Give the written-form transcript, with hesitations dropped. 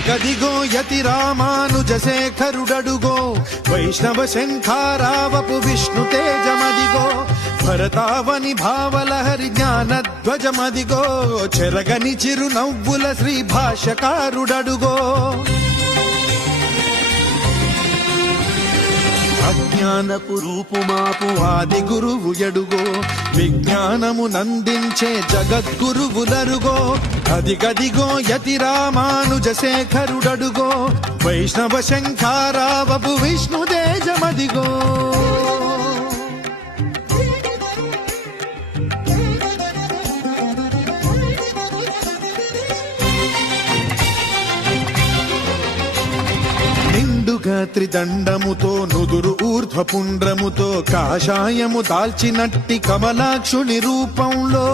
అదిగదిగో యతి రామానుజ శేఖరుడడుగో వైష్ణవ శంఖారావపు విష్ణు తేజమదిగో భరతావని భావలహరి జ్ఞానధ్వజమదిగో చెరగని చిరునవ్వుల శ్రీ భాష్యకారుడడుగో అజ్ఞానపు రూపుమాపు ఆది గురువు ఎడుగో విజ్ఞానము నందించే జగద్గురువులరుగో అదిగదిగో యతి రామానుజ శేఖరుడడుగో వైష్ణవ శంఖారావపు విష్ణు తేజమదిగో త్రిదండముతో నుదురు ఊర్ధ్వపుండ్రముతో కాషాయము దాల్చినట్టి కమలాక్షుని రూపంలో